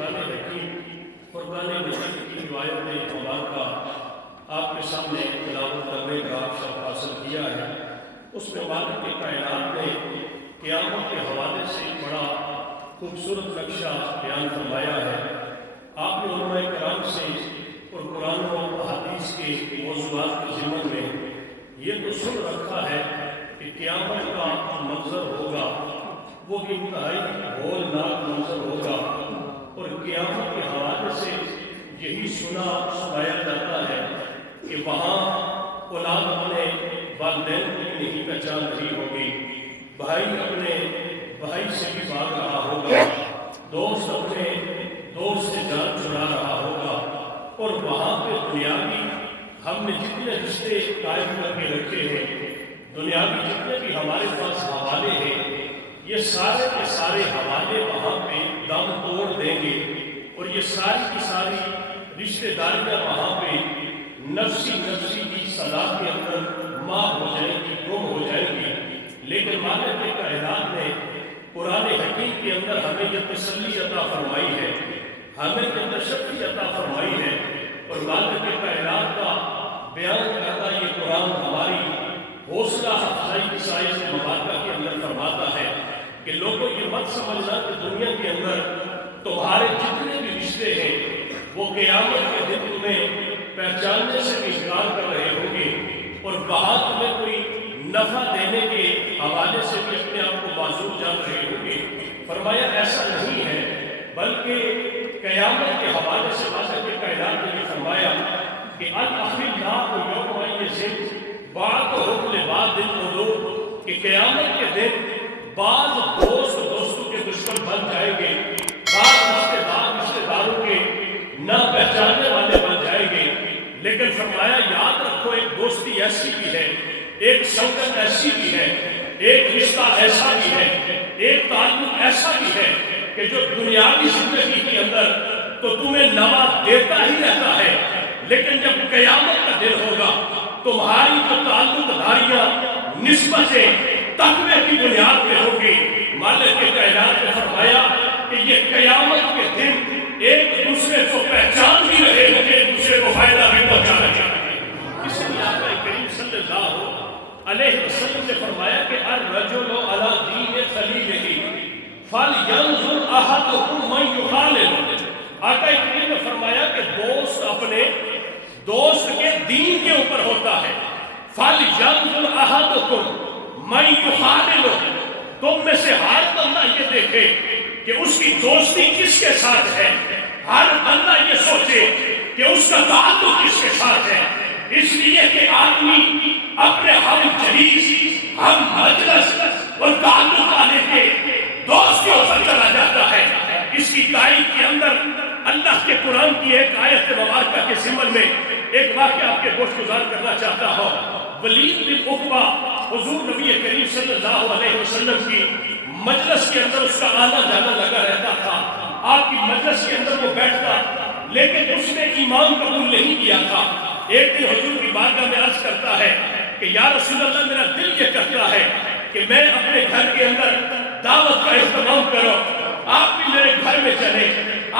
قرآن حکیم قرآن مجید کی روایت مبارکہ آپ کے سامنے تلاوت کرنے کا شرف حاصل کیا ہے۔ اس میں مالک کائنات نے قیامت کے حوالے سے بڑا خوبصورت نقشہ بیان فرمایا ہے۔ آپ نے علماء کرام سے اور قرآن و احادیث کے موضوعات کے ضمن میں یہ اصول رکھا ہے کہ قیامت کا منظر ہوگا وہ انتہائی ہولناک منظر ہوگا، اور قیامت کے حوالے سے یہی سنایا جاتا ہے کہ وہاں اولاد اپنے والدین کو بھی نہیں پہچان رہی ہوگی، بھائی اپنے بھائی سے بھی بھاگ رہا ہوگا، دوست اپنے دوست سے جان چھڑا رہا ہوگا، اور وہاں پہ دنیاوی ہم نے جتنے رشتے قائم کر کے رکھے ہیں، دنیاوی جتنے بھی ہمارے پاس حوالے ہیں، یہ سارے کے سارے حوالے وہاں پہ دم توڑ دیں گے، اور یہ ساری کی ساری رشتہ داریاں وہاں پہ نفسی کی صدا کے اندر ماں ہو جائیں گی، گم ہو جائیں گی۔ لیکن مالک کائنات نے قرآن حکیم کے اندر ہمیں یہ تسلی عطا فرمائی ہے، ہمیں یہ تشفی عطا فرمائی ہے، اور مالک کائنات کا بیان کرتا یہ قرآن ہماری حوصلہ افزائی کی سائز مبارکہ کے اندر فرماتا ہے کہ لوگوں یہ مت سمجھنا کہ دنیا کے اندر تمہارے جتنے بھی رشتے ہیں وہ قیامت کے دن تمہیں پہچاننے سے بھی انکار کر رہے ہوں گے، اور وہاں تمہیں کوئی نفع دینے کے حوالے سے بھی اپنے آپ کو معذور جان رہے ہوں گے۔ فرمایا ایسا نہیں ہے، بلکہ قیامت کے حوالے سے مالک کائنات نے بھی فرمایا کہ الاخلاء یومئذ بعضهم لبعض عدو، کہ قیامت کے دن بعض دوستوں کے دشمن بن جائیں گے، بعض رشتے داروں کے نہ پہچاننے والے بن جائیں گے۔ لیکن فرمایا یاد رکھو ایک دوستی ایسی بھی ہے، ایک سنگت ایسی بھی ہے، ایک رشتہ ایسا بھی ہے، ایک تعلق ایسا بھی ہے کہ جو دنیاوی زندگی کے اندر تو تمہیں نوا دیتا ہی رہتا ہے، لیکن جب قیامت کا دن ہوگا تمہاری جو تعلق داریاں نسبتیں تقوی کی بنیاد پہ ہوگی۔ مالک کے کائنات نے فرمایا کہ یہ قیامت کے دن ایک دوسرے کو پہچان بھی رہے ہوں گے، ایک دوسرے کو فائدہ بھی پہنچا رہے ہیں۔ اس لیے آقا کریم صلی اللہ علیہ وسلم نے فرمایا کہ الرجل علی دین خلیلہ فلینظر احدکم من یخالل۔ آقا کریم نے فرمایا کہ دوست اپنے دوست کے دین کے اوپر ہوتا ہے۔ فلینظر احدکم من یخالل، تم میں سے ہر بندہ یہ دیکھے کہ اس کی دوستی کس کے ساتھ ہے، ہر بندہ یہ سوچے کہ اس کا تعلق کس کے ساتھ ہے۔ اس لیے کہ آدمی اپنے ہم جلیس، ہم مجلس اور تعلق والے کے دوست کے اوپر چلا جاتا ہے۔ اس کی تائید کے اندر اللہ کے قرآن کی ایک آیت مبارکہ کے ضمن میں ایک واقعہ آپ کے گوش گزار کرنا چاہتا ہوں۔ ولید بن عقبہ حضور نبی کریم صلی اللہ علیہ وسلم کی مجلس کے اندر اس کا آنا جانا لگا رہتا تھا، آپ کی مجلس کے اندر وہ بیٹھتا، لیکن اس نے ایمان قبول نہیں کیا تھا۔ ایک دن حضور کی بارگاہ میں عرض کرتا ہے کہ یا رسول اللہ میرا دل یہ کرتا ہے کہ میں اپنے گھر کے اندر دعوت کا اہتمام کرو، آپ بھی میرے گھر میں چلیں،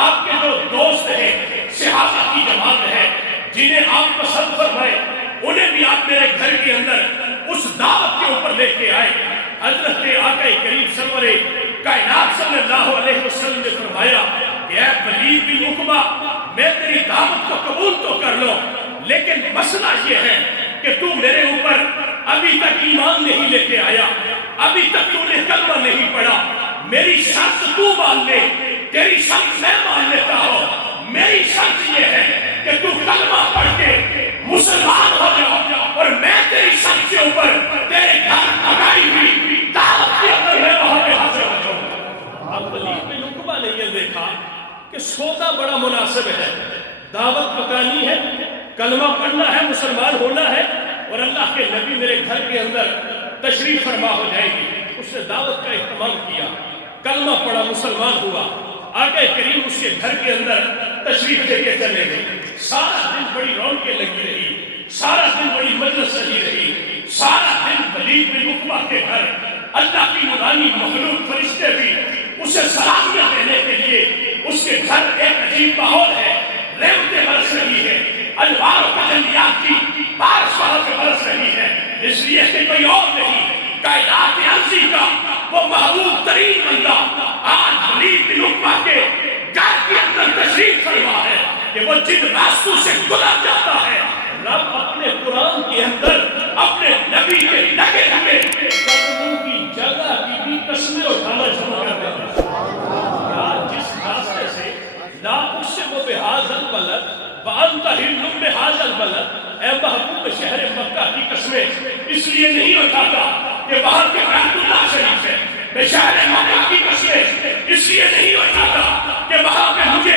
آپ کے جو دوست ہیں صحابہ کی جماعت ہے جنہیں آپ پسند فرمائے انہیں بھی آپ میرے گھر کے اندر اس دعوت کے اوپر لے کے آئے۔ حضرت آقا کریم سرور کائنات صلی اللہ علیہ وسلم نے فرمایا کہ اے ولید بن عقبہ میں تیری دعوت کو قبول تو کر لو، لیکن مسئلہ یہ ہے کہ تو میرے اوپر ابھی تک ایمان نہیں لے کے آیا، ابھی تک تو نے کلمہ نہیں پڑھا، میری شرط تو مان لے، تیری شرط میں مان لیتا ہوں، میری شرط یہ ہے کہ تو کلمہ پڑھ کے مسلمان ہو جاؤ، اور میں تیری شرط کے اوپر تیرے گھر لگائی ہوئی دعوت کے اندر میں وہاں پہ حاضر ہو جاؤں۔ اب ولید بن عقبہ نے یہ دیکھا کہ سودا بڑا مناسب ہے، دعوت پکانی ہے، کلمہ پڑھنا ہے، مسلمان ہونا ہے، اور اللہ کے نبی میرے گھر کے اندر تشریف فرما ہو جائے گی۔ اس نے دعوت کا اہتمام کیا، کلمہ پڑھا، مسلمان ہوا، آقا کریم اس کے گھر کے اندر تشریف لے کے چلے گئے۔ سارا دن بڑی رونقیں لگی رہی، سارا دن بڑی مجلس سجی رہی، سارا دن ولید بن عقبہ کے گھر اللہ کی نورانی مخلوق فرشتے بھی اسے سلامتیاں دینے کے لیے اس کے گھر ایک عجیب ماحول ہے، ریوتیں برس رہی ہے، انوار و تجلیات کی بارش وہاں پہ برس رہی ہے، اس لیے کہ کوئی اور نہیں، کائنات عرضی کا وہ محبوب ترین بندہ آج ولید بن عقبہ کے گھر کے اندر تشریف فرما ہے کہ وہ جن راستوں سے گزر جاتا ہے رب اپنے قرآن کے اندر اپنے نبی کے لگے ہوئے قدموں کی جگہ کی بھی قسمیں اٹھانا شروع کر دیتا ہے۔ یار جس راستے سے لا اقسم بہذا البلد وانت حل بہذا البلد، اے محبوب شہر مکہ کی قسمیں اس لیے نہیں اٹھاتا کہ وہاں کے بیت اللہ شریف ہے، میں شہر مکہ کی قسمیں اس لیے نہیں اٹھاتا کہ وہاں پہ مجھے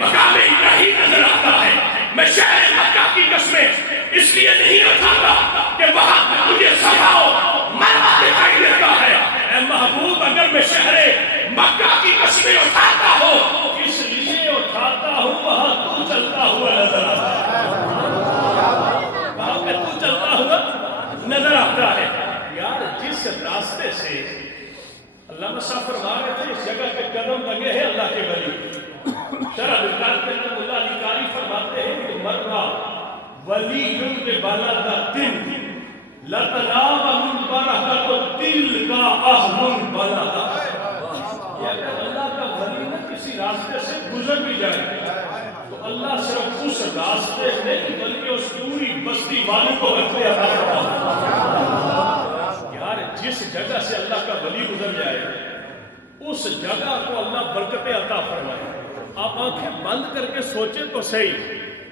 مقام ابراہیم نظر آتا ہے، میں شہر مکہ کی قسمیں اس لیے نہیں اٹھاتا کہ وہاں پہ مجھے صفا و مروہ دکھائی دیتا ہے۔ اے محبوب اگر میں شہر مکہ کی قسمیں اٹھاتا ہوں اس لیے اٹھاتا ہوں وہاں تو چلتا ہوا نظر آتا ہے، وہاں پہ تو چلتا ہوا نظر آتا ہے۔ یار جس راستے سے اللہ مسافر فرما رہے تھے اس جگہ پہ قدم لگے ہیں اللہ کے ولی، شرح بلکار کے اندر اللہ علی کاری فرماتے ہیں کہ مرہ ولی کے بالادہ دن لطناب من برحت دل کا احمن بلادہ، یہ اگر اللہ کا ولی نہ کسی راستے سے گزر بھی جائے تو اللہ صرف اس راستے نہیں بلکہ اس پوری بستی والوں کو رکھتے عطا فرماتا۔ یار جس جگہ سے اللہ کا ولی گزر جائے اس جگہ کو اللہ برکتیں عطا فرمائے۔ آپ آنکھیں بند کر کے سوچیں تو صحیح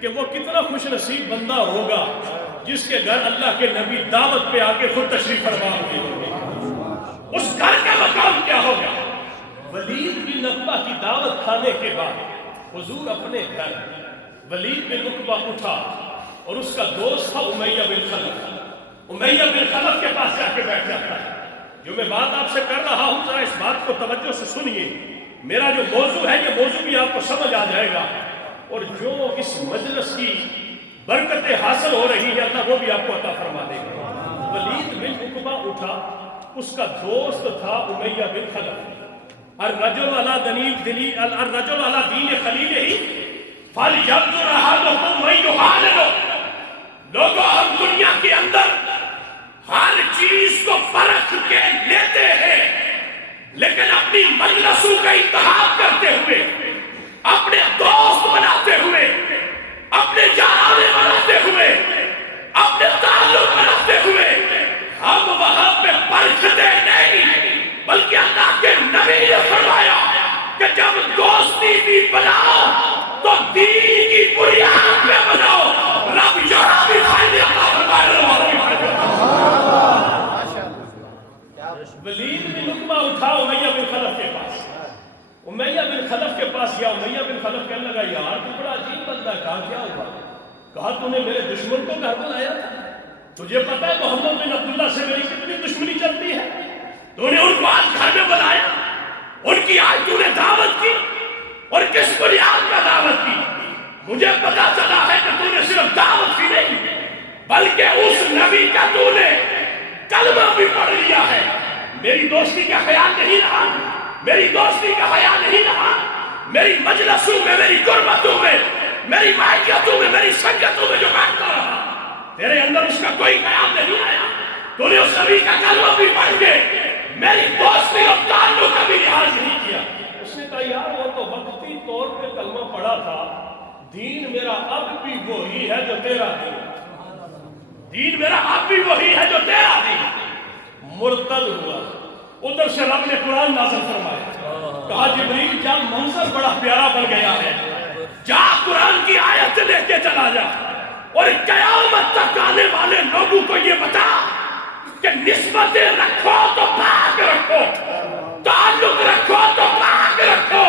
کہ وہ کتنا خوش نصیب بندہ ہوگا جس کے گھر اللہ کے نبی دعوت پہ آ کے خود تشریف فرما ہوگی، اس گھر کا مقام کیا ہوگا۔ ولید بن عقبہ کی دعوت کھانے کے بعد حضور اپنے گھر ولید بن عقبہ اٹھا اور اس کا دوست تھا امیہ بن خلف، امیہ بن خلف کے پاس جا کے بیٹھ جاتا ہے۔ جو میں بات آپ سے کر رہا ہوں ذرا اس بات کو توجہ سے سنیے، میرا جو موضوع ہے یہ موضوع بھی آپ کو سمجھ آ جائے گا، اور جو اس مجلس کی برکتیں حاصل ہو رہی ہیں اللہ وہ بھی آپ کو عطا فرما دے گا۔ ولید بن عقبہ اٹھا، اس کا دوست تھا امیہ بن خلف، الرجل علی دین خلیلہ فلینظر احدکم من یخالل۔ لوگوں ہم دنیا کے اندر ہر چیز کو پرکھ کے لیتے ہیں لیکن اپنی مجلسوں کا انتخاب کرتے ہوئے، اپنے دوست بناتے ہوئے، اپنے جانانے بناتے ہوئے، اپنے تعلق بناتے ہوئے ہم وہاں پہ پرکھتے نہیں، بلکہ اللہ کے نبی نے فرمایا کہ جب دوستی بھی بناؤ تو دین کی بنیاد پہ بناؤ، رب یہاں بھی فائدے عطا فرمائے۔ ولید بن عقبہ اٹھا امیہ بن خلف کے پاس، امیہ بن خلف کے پاس گیا، امیہ بن خلف کہنے لگا یار تو بڑا عجیب بندہ ہے، کہا کیا ہوا؟ کہا تو نے میرے دشمن کو گھر بلایا تھا، تجھے پتا ہے محمد بن عبداللہ سے میری کتنی دشمنی چلتی ہے، تو نے ان کو آج گھر میں بلایا، ان کی آج تو نے دعوت کی، اور کس بنیاد پر دعوت کی؟ مجھے پتا چلا ہے کہ تو نے صرف دعوت کی نہیں بلکہ اس نبی کا تو نے کلمہ بھی پڑھ لیا ہے۔ میری دوستی کا خیال نہیں رہا، میری دوستی کا خیال نہیں رہا، میری مجلسوں میں، میری قربتوں میں، میری معیتوں میں، میری سنگتوں میں جو بیٹھتا رہا تیرے اندر اس کا کوئی خیال نہیں آیا، تو نے اس نبی کا کلمہ بھی پڑھ کے میری دوستی اور تعلق کا بھی لحاظ نہیں کیا۔ اس نے کہا یار وہ تو وقتی طور پہ کلمہ پڑھا تھا، دین میرا اب بھی وہی ہے جو تیرا دین، دین میرا اب بھی وہی ہے جو تیرا دین۔ مرتد ہوا، ادھر سے رب نے قرآن نازل فرمایا، کہا جبریل جا منظر بڑا پیارا بن گیا ہے، جا قرآن کی آیت لے کے چلا جا اور قیامت تک آنے والے لوگوں کو یہ بتا کہ نسبتیں رکھو تو پاک رکھو، تعلق رکھو تو پاک رکھو،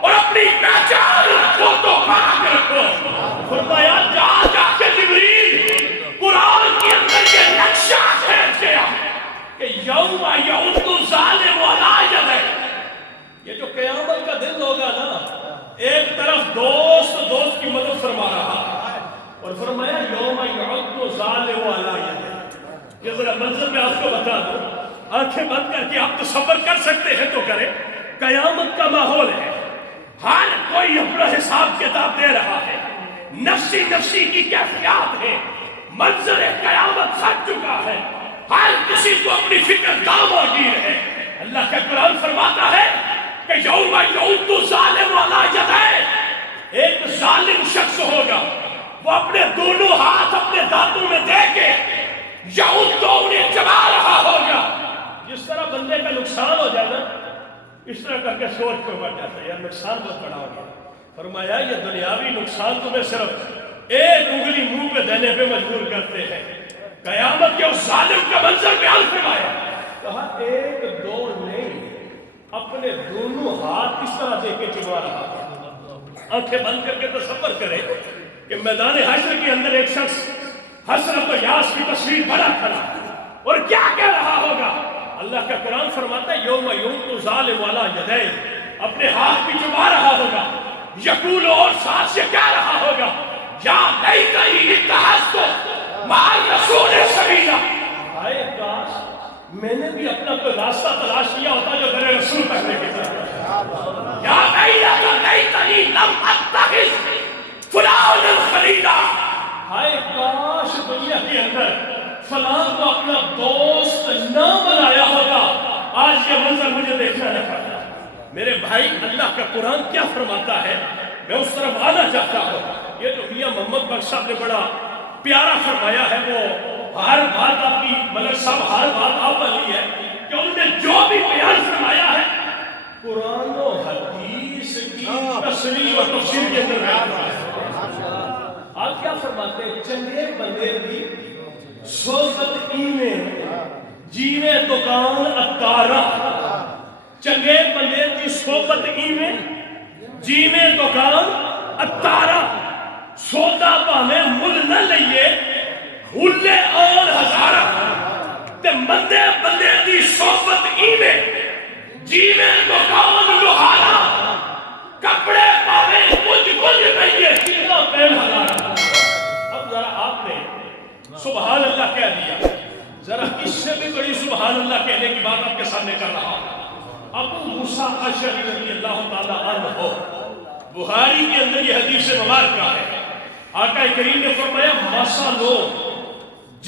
اور اپنی پہچان رکھو تو پاک رکھو۔ فرمایا جا جا کے جبریل قرآن کے اندر یہ نقشہ کھینچ گیا کہ یوم یعض الظالم علی یدیہ، یہ جو قیامت کا دن ہوگا نا، ایک طرف دوست کی مدد فرما رہا اور فرمایا یوم یعض الظالم علی یدیہ۔ یہ ذرا منظر میں آپ کو بتا دوں، آنکھیں بند کر کے آپ تصور کر سکتے ہیں تو کریں، قیامت کا ماحول ہے، ہر کوئی اپنا حساب کتاب دے رہا ہے، نفسی نفسی کی کیفیات ہے، منظر قیامت سج چکا ہے، ہر کسی کو اپنی فکر دام اور گیر ہے۔ اللہ کا قرآن فرماتا ہے کہ یوم یعض الظالم علی یدیہ، ایک ظالم شخص ہوگا، وہ اپنے دونوں ہاتھ اپنے دانتوں میں دے کے یعض تو انہیں چبا رہا ہوگا۔ جس طرح بندے کا نقصان ہو جائے نا، اس طرح کر کے سوچ کے مر جاتا ہے، یار نقصان بہت بڑا ہو گیا۔ فرمایا یہ دنیاوی نقصان تمہیں صرف ایک انگلی منہ پہ دینے پہ مجبور کرتے ہیں۔ قیامت کے اس ظالم کا منظر بیان فرمایا، کہا ایک دو نہیں، اپنے دونوں ہاتھ اس طرح دے کے چبا رہا ہے۔ آنکھیں بند کر کے تصور کریں کہ میدان حشر کے اندر ایک شخص حسرت و یاس کی تصویر بنا کھڑا اور کیا کہہ رہا ہوگا؟ اللہ کا قرآن فرماتا ہے یوم یعض الظالم علی یدیہ، اپنے ہاتھ بھی چبا رہا ہوگا، یقول اور ساتھ سے کہہ رہا ہوگا یا لیتنی اتخذت مع الرسول سبیلا، ہائے کاش میں نے بھی اپنا کوئی راستہ تلاش کیا ہوتا جو میرے رسول تک لے کے جاتا۔ یا لیتنی لم اتخذ فلانا خلیلا، ہائے کاش دنیا کے اندر فلاں کو اپنا دوست نہ بنایا ہوگا، آج یہ منظر مجھے دیکھنا نہ پڑتا۔ میرے بھائی اللہ کا قرآن کیا فرماتا ہے، میں اس طرف آنا چاہتا ہوں۔ یہ جو میاں محمد بخش صاحب نے بڑا پیارا فرمایا ہے، وہ ہر بات آپ کی ملک صاحب ہر بات آپ والی ہے کہ انہوں نے جو بھی بیان فرمایا ہے قرآن و حدیث کی تصریح و تفسیر کے اندر بیان فرمایا۔ آپ کیا فرماتے ہیں؟ چنگے بندے دی صحبت ایویں جیوے دکان اتارا، چنگے بندے دی صحبت ایویں جیوے دکان اتارا، سودا پاویں مل نہ لئیے ہلے آن ہزارہ، تے مندے بندے دی صحبت ایویں جیوے دکان لوہارا، کپڑے پاویں کچھ لئیے کتنا پین ہزارہ۔ اب ذرا آپ نے سبحان اللہ کہہ دیا، ذرا اس سے بھی بڑی سبحان اللہ کہنے کی بات آپ کے سامنے کر رہا ہوں۔ ابو موسیٰ اشعری رضی اللہ تعالیٰ عنہ، بخاری کے اندر یہ حدیث مبارکہ ہے، آقا کریم نے فرمایا مثل